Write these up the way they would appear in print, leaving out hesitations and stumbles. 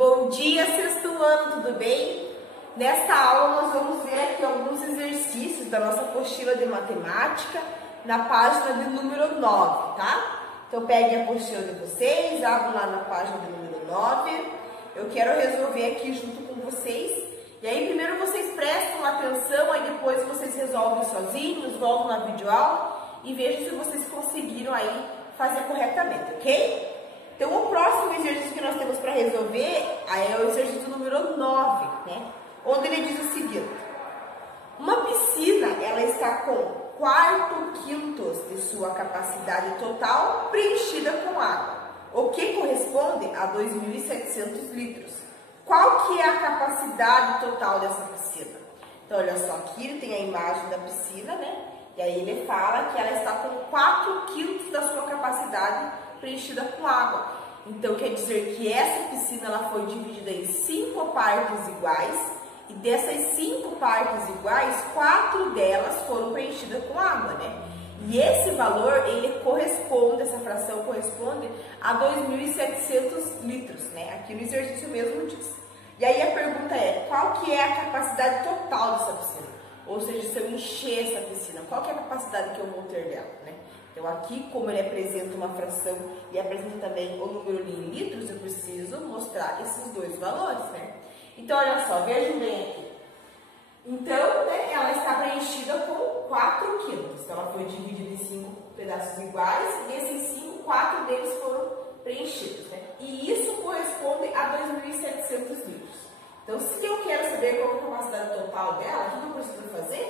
Bom dia, sexto ano, tudo bem? Nesta aula nós vamos ver aqui alguns exercícios da nossa apostila de matemática na página de número 9, tá? Então peguem a apostila de vocês, abram lá na página de número 9. Eu quero resolver aqui junto com vocês. E aí primeiro vocês prestam atenção, aí depois vocês resolvem sozinhos, voltam na videoaula e vejam se vocês conseguiram aí fazer corretamente, ok? Então, o próximo exercício que nós temos para resolver é o exercício número 9, né? Onde ele diz o seguinte: uma piscina, ela está com 4/5 de sua capacidade total preenchida com água, o que corresponde a 2.700 litros. Qual que é a capacidade total dessa piscina? Então, olha só, aqui ele tem a imagem da piscina, né? E aí ele fala que ela está com 4/5 da sua capacidade preenchida com água. Então, quer dizer que essa piscina ela foi dividida em 5 partes iguais, e dessas 5 partes iguais, 4 delas foram preenchidas com água, né? E esse valor, ele corresponde, essa fração corresponde a 2.700 litros, né? Aqui no exercício mesmo diz. E aí a pergunta é, qual que é a capacidade total dessa piscina? Ou seja, se eu encher essa piscina, qual que é a capacidade que eu vou ter dela, né? Então, aqui, como ele apresenta uma fração e apresenta também o número em litros, eu preciso mostrar esses dois valores, né? Então, olha só, vejam bem aqui. Então, né, ela está preenchida com 4/5. Então, ela foi dividida em 5 pedaços iguais, e desses 5, 4 deles foram preenchidos, né? E isso corresponde a 2.700 litros. Então, se eu quero saber qual é a capacidade total dela, o que eu preciso fazer?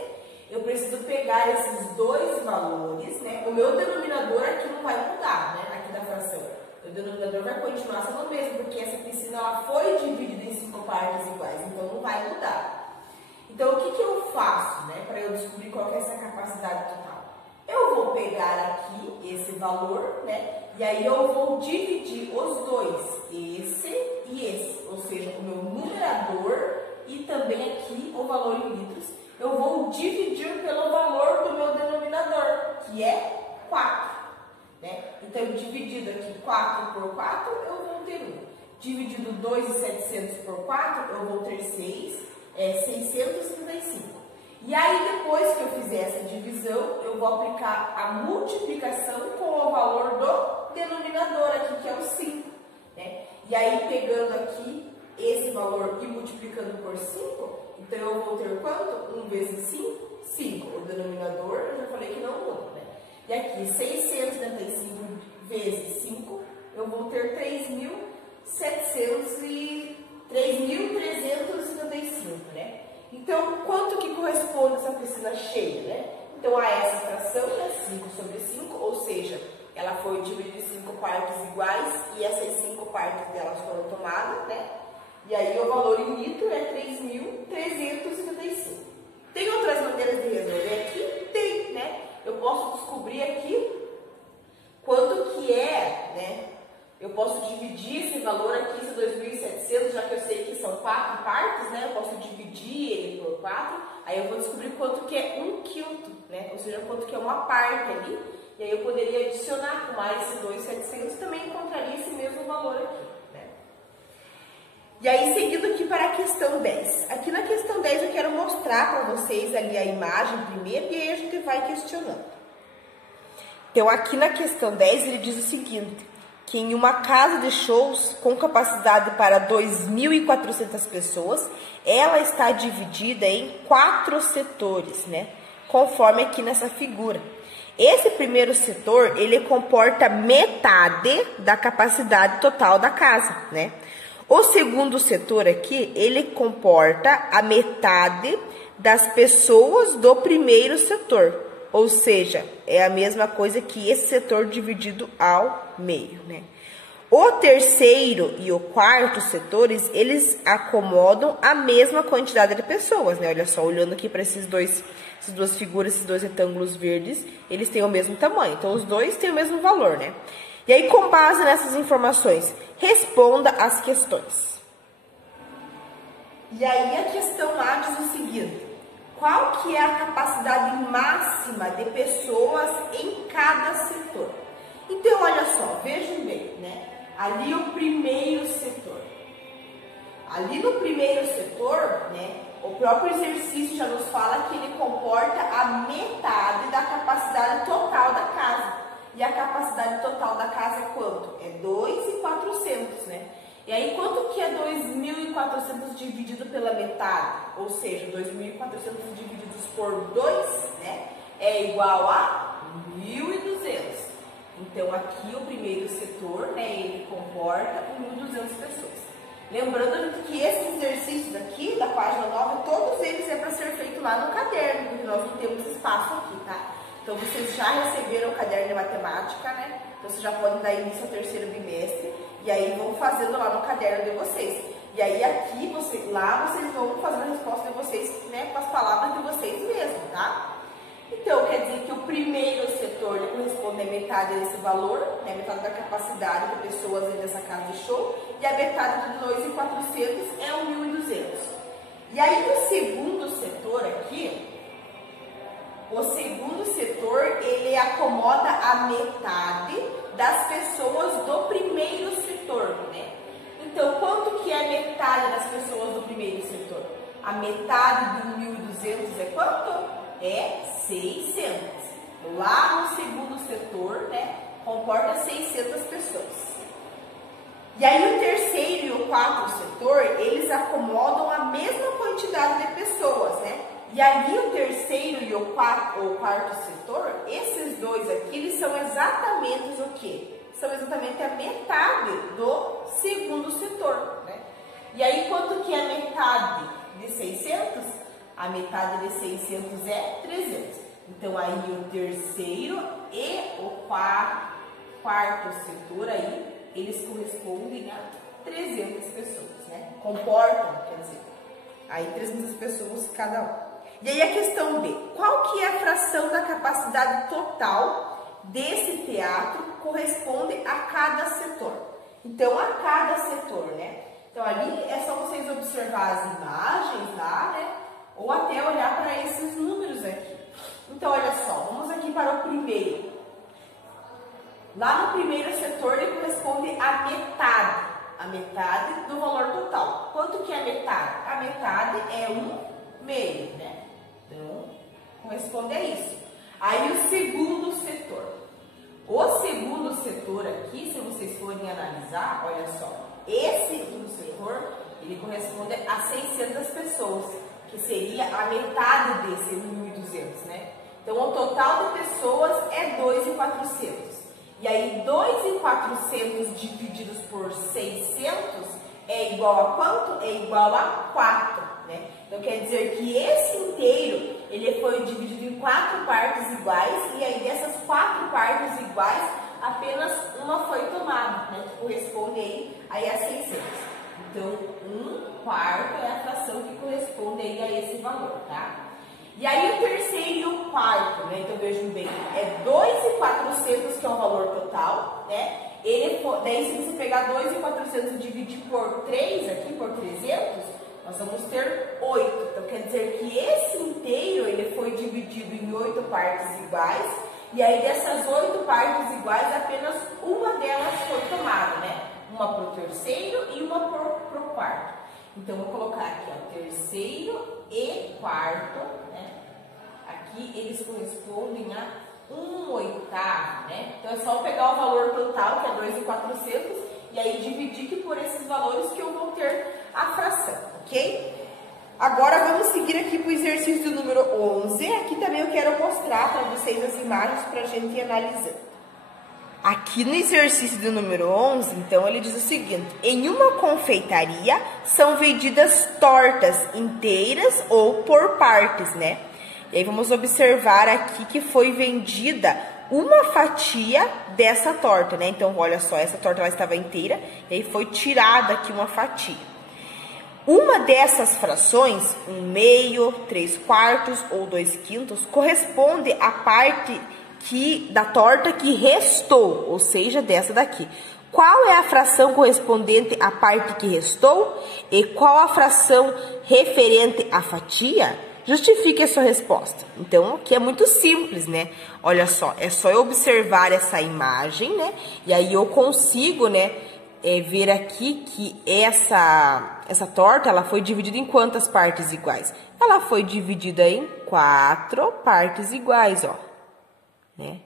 Eu preciso pegar esses dois valores, né? O meu denominador aqui não vai mudar, né? Aqui da fração. O denominador vai continuar sendo o mesmo, porque essa piscina ela foi dividida em 5 partes iguais, então não vai mudar. Então, o que eu faço, né? Para eu descobrir qual que é essa capacidade total? Eu vou pegar aqui esse valor, né? E aí eu vou dividir os dois, esse e esse. Ou seja, o meu numerador e também aqui o valor em litros. Eu vou dividir pelo valor do meu denominador, que é 4. Né? Então, dividido aqui 4 por 4, eu vou ter 1. Dividido 2.700 por 4, eu vou ter 6, 635. E aí, depois que eu fizer essa divisão, eu vou aplicar a multiplicação com o valor do denominador aqui, que é o 5. Né? E aí, pegando aqui esse valor e multiplicando por 5, então eu vou ter quanto? 1 vezes 5? 5. O denominador, eu já falei que não muda, né? E aqui, 675 vezes 5, eu vou ter 3.355, né? Então, quanto que corresponde essa piscina cheia, né? Então, a essa fração, né? 5/5, ou seja, ela foi dividida em 5 partes iguais e essas 5 partes delas foram tomadas, né? E aí o valor em litro é 3.355. Tem outras maneiras de resolver aqui? Tem, né? Eu posso descobrir aqui quanto que é, né? Eu posso dividir esse valor aqui, esse 2.700, já que eu sei que são 4 partes, né? Eu posso dividir ele por 4, aí eu vou descobrir quanto que é 1/5, né? Ou seja, quanto que é uma parte ali. E aí eu poderia adicionar com mais esse 2.700, também encontraria esse mesmo valor aqui, né? E aí, seguindo aqui para a questão 10. Aqui na questão 10 eu quero mostrar para vocês ali a imagem primeiro e aí a gente vai questionando. Então, aqui na questão 10 ele diz o seguinte, que em uma casa de shows com capacidade para 2.400 pessoas, ela está dividida em 4 setores, né? Conforme aqui nessa figura. Esse primeiro setor, ele comporta metade da capacidade total da casa, né? O segundo setor aqui, ele comporta a metade das pessoas do primeiro setor. Ou seja, é a mesma coisa que esse setor dividido ao meio, né? O terceiro e o quarto setores, eles acomodam a mesma quantidade de pessoas, né? Olha só, olhando aqui para essas duas figuras, esses dois retângulos verdes, eles têm o mesmo tamanho. Então, os dois têm o mesmo valor, né? E aí, com base nessas informações, responda as questões. E aí, a questão A diz o seguinte: qual que é a capacidade máxima de pessoas em cada setor? Então, olha só, vejam bem, né? Ali o primeiro setor. ali no primeiro setor, né, o próprio exercício já nos fala que ele comporta a metade da capacidade total da casa. E a capacidade total da casa é quanto? É 2.400, né? E aí, quanto que é 2.400 dividido pela metade? Ou seja, 2.400 divididos por 2, né, é igual a 1.200. Então, aqui o primeiro setor, né, ele comporta 1.200 pessoas. Lembrando que esses exercícios aqui, da página 9, todos eles é para ser feito lá no caderno, porque nós não temos espaço aqui, tá? Então, vocês já receberam o caderno de matemática, né? Então, vocês já podem dar início ao terceiro bimestre, e aí vão fazendo lá no caderno de vocês. E aí, aqui, lá vocês vão fazendo a resposta de vocês, né, com as palavras de vocês mesmos, tá? Então, quer dizer que o primeiro setor corresponde a metade desse valor, né, metade da capacidade de pessoas nessa casa de show, e a metade do 2.400 é o 1.200. E aí, o segundo setor aqui, o segundo setor, ele acomoda a metade das pessoas do primeiro setor, né? Então, quanto que é a metade das pessoas do primeiro setor? A metade do 1.200 é quanto? É 600. Lá no segundo setor, né, comporta 600 pessoas. E aí o terceiro e o quarto setor, eles acomodam a mesma quantidade de pessoas, né? E ali o terceiro e o quarto setor, esses dois aqui, eles são exatamente o quê? São exatamente a metade do segundo setor, né? E aí quanto que é a metade de 600? A metade de 600 é 300. Então, aí o terceiro e o quarto setor aí, eles correspondem a 300 pessoas, né? Comportam, quer dizer, aí 300 pessoas cada um. E aí a questão B, qual que é a fração da capacidade total desse teatro corresponde a cada setor? Então, a cada setor, né? Então, ali é só vocês observar as imagens lá, né? Ou até olhar para esses números aqui. Então, olha só, vamos aqui para o primeiro. Lá no primeiro setor, ele corresponde a metade do valor total. Quanto que é a metade? A metade é 1/2, né? Então, corresponde a isso. Aí, o segundo setor. O segundo setor aqui, se vocês forem analisar, olha só, esse segundo setor, ele corresponde a 600 pessoas, que seria a metade desse 1.200, né? Então, o total de pessoas é 2.400. E aí, 2.400 divididos por 600 é igual a quanto? É igual a 4, né? Então, quer dizer que esse inteiro, ele foi dividido em 4 partes iguais, e aí dessas 4 partes iguais, apenas uma foi tomada, né? Que corresponde aí a 600. Então, 1/4 é a fração que corresponde aí a esse valor, tá? E aí o terceiro e o quarto, né? Então, vejam bem, é 2.400 que é o valor total, né? Daí, se você pegar 2.400 e dividir por 3, aqui por 300, nós vamos ter 8. Então, quer dizer que esse inteiro, ele foi dividido em 8 partes iguais, e aí dessas 8 partes iguais, apenas uma delas foi tomada, né? Uma para o terceiro e uma para o quarto. Então, vou colocar aqui, ó, terceiro e quarto, né? Aqui eles correspondem a 1/8, né? Então, é só pegar o valor total, que é 2.400, e aí dividir por esses valores que eu vou ter a fração, ok? Agora, vamos seguir aqui para o exercício do número 11. Aqui também eu quero mostrar para vocês as imagens para a gente ir analisando. Aqui no exercício do número 11, então, ele diz o seguinte: em uma confeitaria são vendidas tortas inteiras ou por partes, né? E aí vamos observar aqui que foi vendida uma fatia dessa torta, né? Então, olha só, essa torta ela estava inteira e aí foi tirada aqui uma fatia. Uma dessas frações, 1/2, 3/4 ou 2/5, corresponde à parte da torta que restou, ou seja, dessa daqui. Qual é a fração correspondente à parte que restou? E qual a fração referente à fatia? Justifique a sua resposta. Então, aqui é muito simples, né? Olha só, é só eu observar essa imagem, né? E aí eu consigo, né, ver aqui que essa torta, ela foi dividida em quantas partes iguais? Ela foi dividida em 4 partes iguais, ó, né?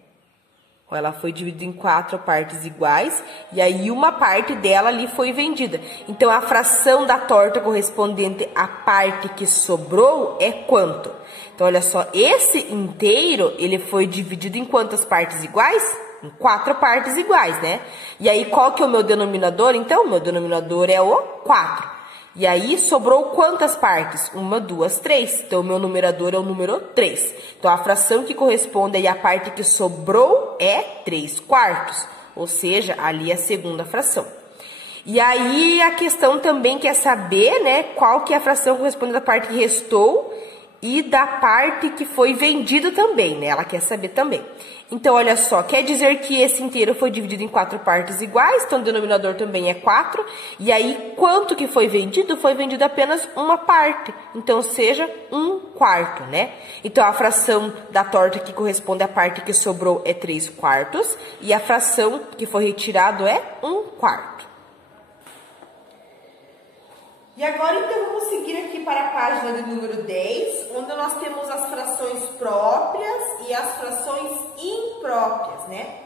Ela foi dividida em 4 partes iguais e aí uma parte dela ali foi vendida. Então, a fração da torta correspondente à parte que sobrou é quanto? Então, olha só, esse inteiro, ele foi dividido em quantas partes iguais? Em 4 partes iguais, né? E aí, qual que é o meu denominador? Então, o meu denominador é o 4. E aí, sobrou quantas partes? 1, 2, 3. Então, o meu numerador é o número 3. Então, a fração que corresponde aí à parte que sobrou é 3/4. Ou seja, ali é a segunda fração. E aí, a questão também quer saber, né, qual que é a fração que corresponde da parte que restou e da parte que foi vendida também, né? Ela quer saber também. Então, olha só, quer dizer que esse inteiro foi dividido em 4 partes iguais, então o denominador também é 4. E aí, quanto que foi vendido? Foi vendido apenas uma parte, então seja 1/4, né? Então, a fração da torta que corresponde à parte que sobrou é 3/4 e a fração que foi retirado é 1/4. E agora, então, vamos seguir aqui para a página de número 10, onde nós temos as frações próprias e as frações impróprias, né?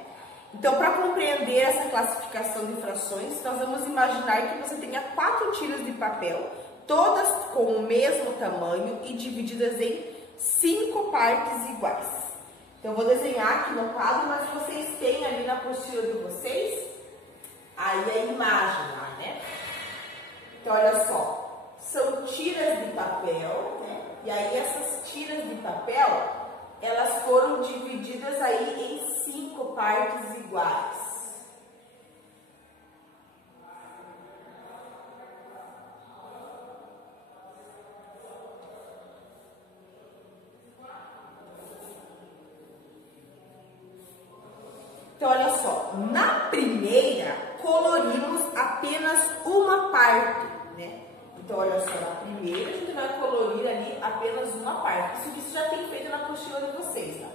Então, para compreender essa classificação de frações, nós vamos imaginar que você tenha 4 tiras de papel, todas com o mesmo tamanho e divididas em 5 partes iguais. Então, eu vou desenhar aqui no quadro, mas vocês têm ali na apostila de vocês, aí a imagem lá, né? Então, olha só, são tiras de papel, né? E aí essas tiras de papel, elas foram divididas aí em 5 partes iguais. Então, olha só, na primeira, colorimos apenas uma parte, né? Então, olha só, na primeira a gente vai colorir ali apenas uma parte. Isso já tem feito na apostila de vocês, tá?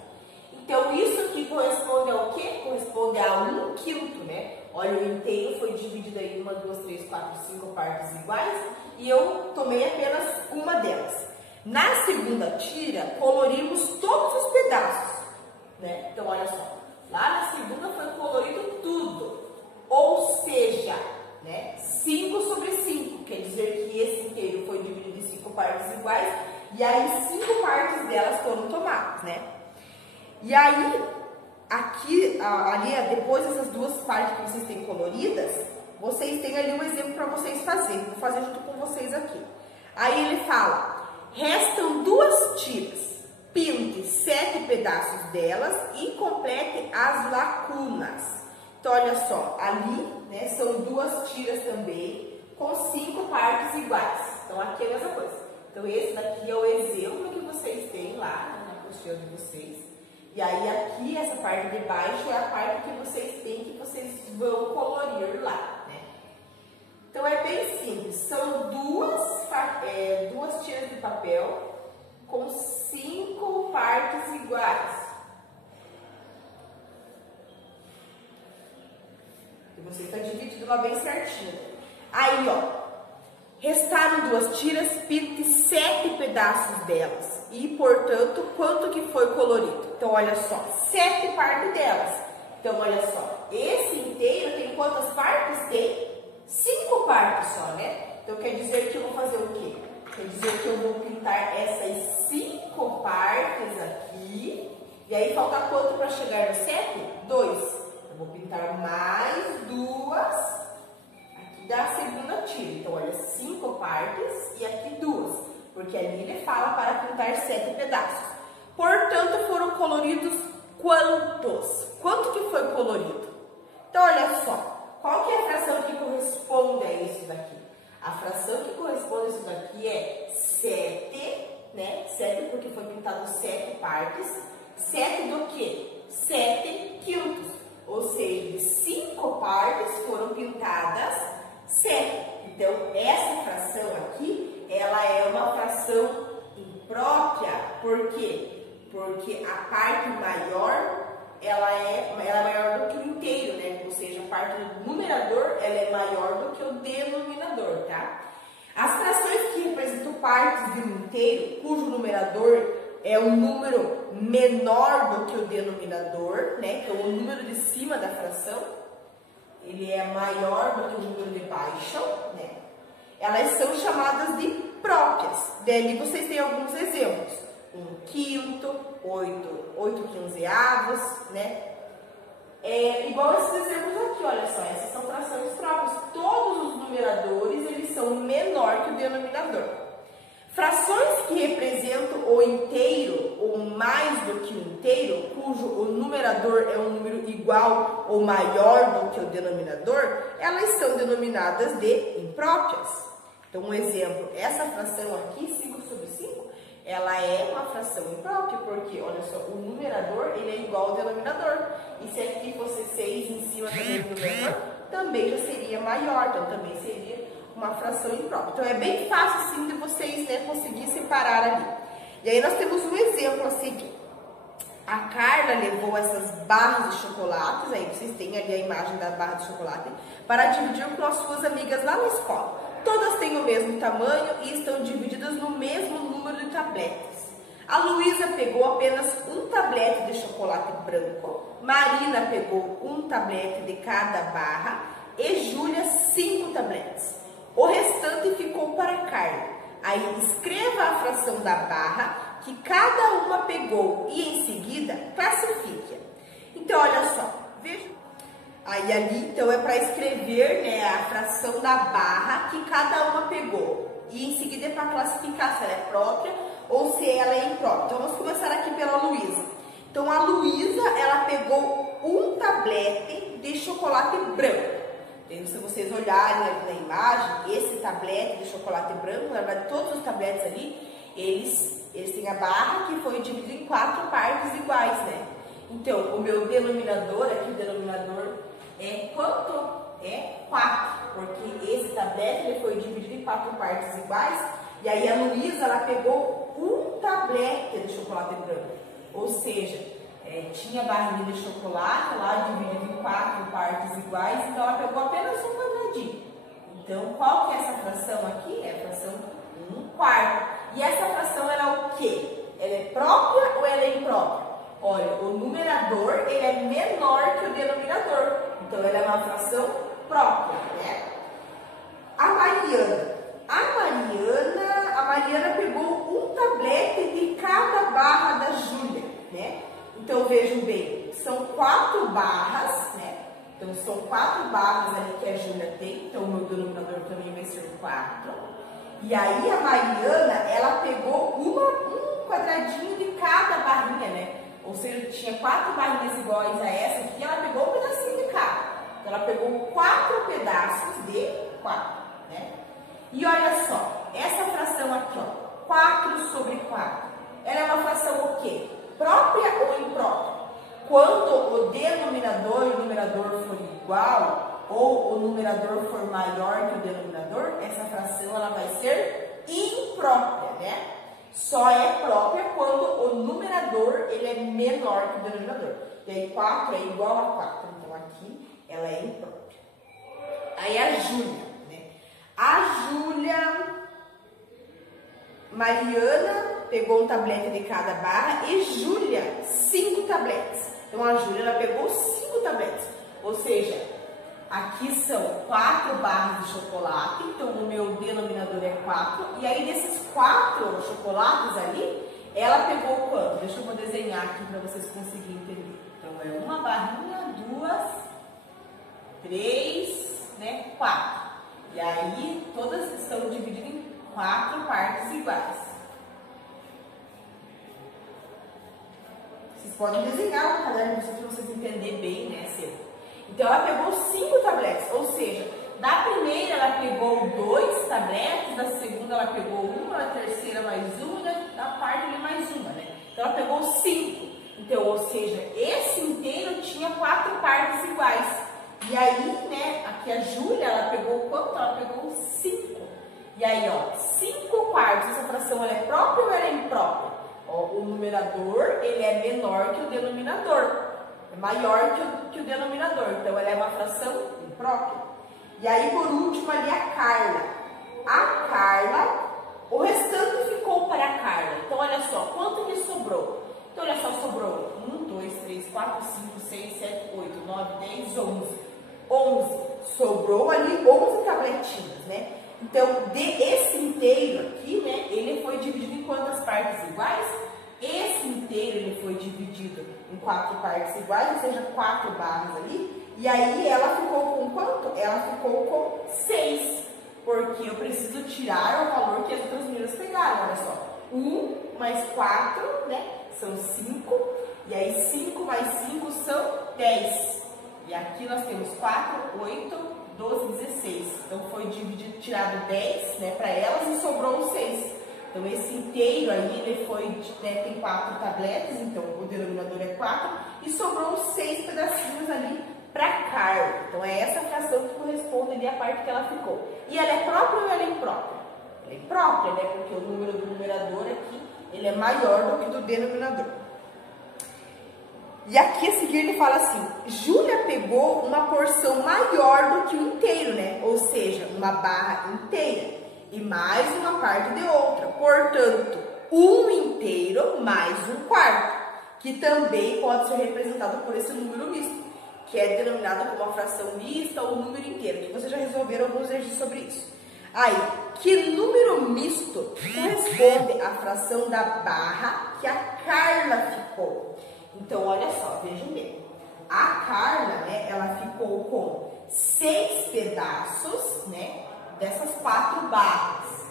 Então, isso aqui corresponde ao quê? Corresponde a 1/5, né? Olha, o inteiro foi dividido em 1, 2, 3, 4, 5 partes iguais e eu tomei apenas uma delas. Na segunda tira, colorimos todos os pedaços, né? Então, olha só. Lá na segunda foi colorido tudo, ou seja, né, 5/5, quer dizer que esse inteiro foi dividido em 5 partes iguais, e aí 5 partes delas foram tomadas, né? E aí, aqui, ali, depois dessas duas partes que vocês têm coloridas, vocês têm ali um exemplo para vocês fazerem, vou fazer junto com vocês aqui. Aí ele fala, restam 2 tiras. Pinte 7 pedaços delas e complete as lacunas. Então, olha só, ali, né, são 2 tiras também, com 5 partes iguais. Então, aqui é a mesma coisa. Então, esse daqui é o exemplo que vocês têm lá, né, na apostila de vocês. E aí, aqui, essa parte de baixo é a parte que vocês têm, que vocês vão colorir lá, né? Então, é bem simples. São 2 tiras de papel com 5 partes iguais. E você está dividindo lá bem certinho. Aí, ó, restaram 2 tiras, pinte 7 pedaços delas. E, portanto, quanto que foi colorido? Então, olha só, 7 partes delas. Então, olha só, esse inteiro tem quantas partes? Tem 5 partes só, né? Então, quer dizer que eu vou fazer o quê? Quer dizer que eu vou pintar essas 5 partes aqui. E aí, falta quanto para chegar no 7? 2. Eu vou pintar mais 2 aqui da segunda tira. Então, olha, 5 partes e aqui 2. Porque ali ele fala para pintar 7 pedaços. Portanto, foram coloridos quantos? Quanto que foi colorido? Então, olha só. Qual que é a fração que corresponde a isso daqui? A fração que corresponde a isso daqui é 7, né? 7 porque foi pintado 7 partes. 7 do quê? 7/5. Ou seja, de 5 partes foram pintadas 7. Então, essa fração aqui, ela é uma fração imprópria. Por quê? Porque a parte maior, ela é maior do que o inteiro, né? Ou seja, a parte do numerador, ela é maior do que o denominador, tá? As frações que representam partes de um inteiro, cujo numerador é um número menor do que o denominador, né? Então, o número de cima da fração, ele é maior do que o número de baixo, né? Elas são chamadas de próprias. Daí vocês têm alguns exemplos. 1/5, 8 quinzeavos, né? Igual esses exemplos aqui, olha só, essas são frações próprias. Todos os numeradores, eles são menor que o denominador. Frações que representam o inteiro ou mais do que o inteiro, cujo o numerador é um número igual ou maior do que o denominador, elas são denominadas de impróprias. Então, um exemplo, essa fração aqui, 5/5, ela é uma fração imprópria, porque, olha só, o numerador, ele é igual ao denominador. E se aqui fosse 6 em cima também do numerador, também já seria maior, então também seria uma fração imprópria. Então, é bem fácil, sim, de vocês, né, conseguir separar ali. E aí, nós temos um exemplo, assim, a Carla levou essas barras de chocolates, aí vocês têm ali a imagem da barra de chocolate, para dividir com as suas amigas lá na escola. Todas têm o mesmo tamanho e estão divididas no mesmo número de tabletes. A Luísa pegou apenas um tablete de chocolate branco, Marina pegou um tablete de cada barra e Júlia 5 tabletes. O restante ficou para Carla. Aí escreva a fração da barra que cada uma pegou e em seguida classifique. Então, olha só, veja. Aí ali, então, é para escrever, né, a fração da barra que cada uma pegou. E em seguida é para classificar se ela é própria ou se ela é imprópria. Então, vamos começar aqui pela Luísa. Então, a Luísa, ela pegou um tablete de chocolate branco. Então, se vocês olharem ali na imagem, esse tablete de chocolate branco, na verdade, todos os tabletes ali, eles têm a barra que foi dividida em 4 partes iguais, né? Então, o meu denominador, aqui o denominador é quanto? É 4, porque esse tablete ele foi dividido em 4 partes iguais, e aí a Luísa, ela pegou um tablete de chocolate branco, ou seja, tinha barrinha de chocolate lá dividido em 4 partes iguais, então ela pegou apenas um quadradinho. Então, qual que é essa fração aqui? É a fração 1/4. E essa fração, ela é o quê? Ela é própria ou ela é imprópria? Olha, o numerador, ele é menor que o denominador. Então, ela é uma fração própria, né? A Mariana pegou um tablete de cada barra da Júlia, né? Então, vejam bem, são 4 barras, né? Então, são 4 barras ali que a Júlia tem. Então, o meu denominador também vai ser 4. E aí, a Mariana, ela pegou um quadradinho de cada barrinha, né? Ou seja, tinha 4 barrinhas iguais a essa aqui, ela pegou um pedacinho de cada. Então, ela pegou 4 pedaços de 4, né? E olha só, essa fração aqui, ó, 4/4, ela é uma fração o quê? Própria ou imprópria? Quando o denominador e o numerador for igual, ou o numerador for maior que o denominador, essa fração ela vai ser imprópria, né? Só é própria quando o numerador ele é menor que o denominador. E aí 4 é igual a 4, então aqui ela é imprópria. Aí a Júlia, né? A Júlia, Mariana pegou um tablete de cada barra e Júlia 5 tabletes. Então a Júlia ela pegou 5 tabletes, ou seja, aqui são 4 barras de chocolate, então o meu denominador é 4, e aí desses 4 chocolates ali, ela pegou quanto? Deixa eu desenhar aqui para vocês conseguirem entender. Então é uma barrinha, 2, 3, né, 4. E aí todas estão divididas em 4 partes iguais. Vocês podem desenhar o caderno para vocês entenderem bem, né, Então, ela pegou 5 tabletes, ou seja, da primeira ela pegou 2 tabletes, da segunda ela pegou 1, da terceira mais 1, da quarta ali mais 1, né? Então, ela pegou 5. Então, ou seja, esse inteiro tinha 4 partes iguais. E aí, né, aqui a Júlia, ela pegou quanto? Ela pegou 5. E aí, ó, 5/4, essa fração ela é própria ou ela é imprópria? Ó, o numerador, ele é menor que o denominador. É maior que o denominador. então ela é uma fração imprópria. E aí, por último, ali a Carla. A Carla, o restante ficou para a Carla. Então, olha só, quanto lhe sobrou? Então, olha só, sobrou 1, 2, 3, 4, 5, 6, 7, 8, 9, 10, 11. 11. Sobrou ali 11 tabletinhas, né? Então, esse inteiro aqui, né, ele foi dividido em quantas partes iguais? Esse inteiro ele foi dividido em 4 partes iguais, ou seja, 4 barras ali. E aí ela ficou com quanto? Ela ficou com 6, porque eu preciso tirar o valor que as outras meninas pegaram, olha só. 1 mais 4, né, são 5, e aí 5 mais 5 são 10. E aqui nós temos 4, 8, 12, 16. Então foi dividido, tirado 10, né, para elas e sobrou 6. Então esse inteiro aí, ele foi, né, tem 4 tabletes, então o denominador é 4, e sobrou 6 pedacinhos ali para Carla. Então é essa fração que corresponde ali à parte que ela ficou. E ela é própria ou ela é imprópria? Ela é própria, né, porque o número do numerador aqui, ele é maior do que do denominador. E aqui a seguir ele fala assim, Júlia pegou uma porção maior do que o inteiro, né? Ou seja, uma barra inteira e mais uma parte de outra. Portanto, um inteiro mais um quarto, que também pode ser representado por esse número misto, que é denominado como uma fração mista ou número inteiro, que vocês já resolveram alguns exercícios sobre isso. Aí, que número misto corresponde à fração da barra que a Carla ficou? Então, olha só, vejam bem. A Carla, né, ela ficou com 6 pedaços, né, dessas 4 barras.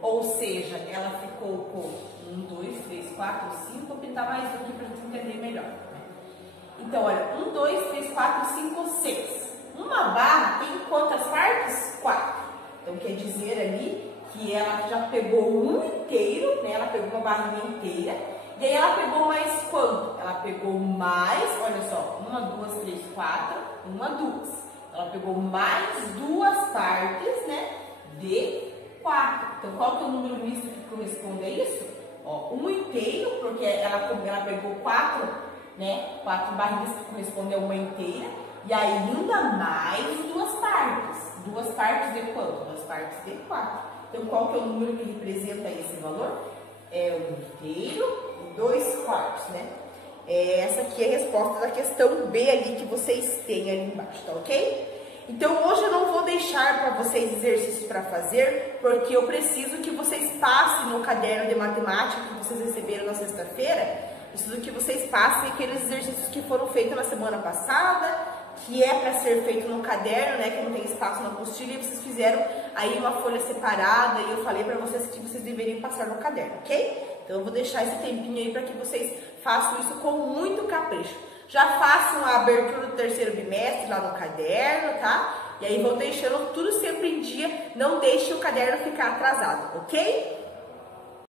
Ou seja, ela ficou com 1, 2, 3, 4, 5. Vou pintar mais aqui para a gente entender melhor. Então, olha, 1, 2, 3, 4, 5, 6. Uma barra tem quantas partes? 4. Então, quer dizer ali que ela já pegou um inteiro, né? Ela pegou uma barrinha inteira. E aí ela pegou mais quanto? Ela pegou mais, olha só, 1, 2, 3, 4, 1, 2. Ela pegou mais 2 partes, né, de 4. Então, qual que é o número misto que corresponde a isso? Ó, um inteiro, porque ela pegou 4, né, 4 barrinhas que correspondem a uma inteira. E ainda mais 2 partes. 2 partes de quanto? 2 partes de 4. Então, qual que é o número que representa esse valor? É um inteiro e 2 quartos, né? Essa aqui é a resposta da questão B ali que vocês têm ali embaixo, tá ok? Então, hoje eu não vou deixar para vocês exercícios para fazer, porque eu preciso que vocês passem no caderno de matemática que vocês receberam na sexta-feira, preciso que vocês passem aqueles exercícios que foram feitos na semana passada, que é para ser feito no caderno, né, que não tem espaço na apostila, e vocês fizeram aí uma folha separada, e eu falei para vocês que vocês deveriam passar no caderno, ok? Então eu vou deixar esse tempinho aí para que vocês façam isso com muito capricho. Já façam a abertura do terceiro bimestre lá no caderno, tá? E aí vão deixando tudo sempre em dia, não deixe o caderno ficar atrasado, ok?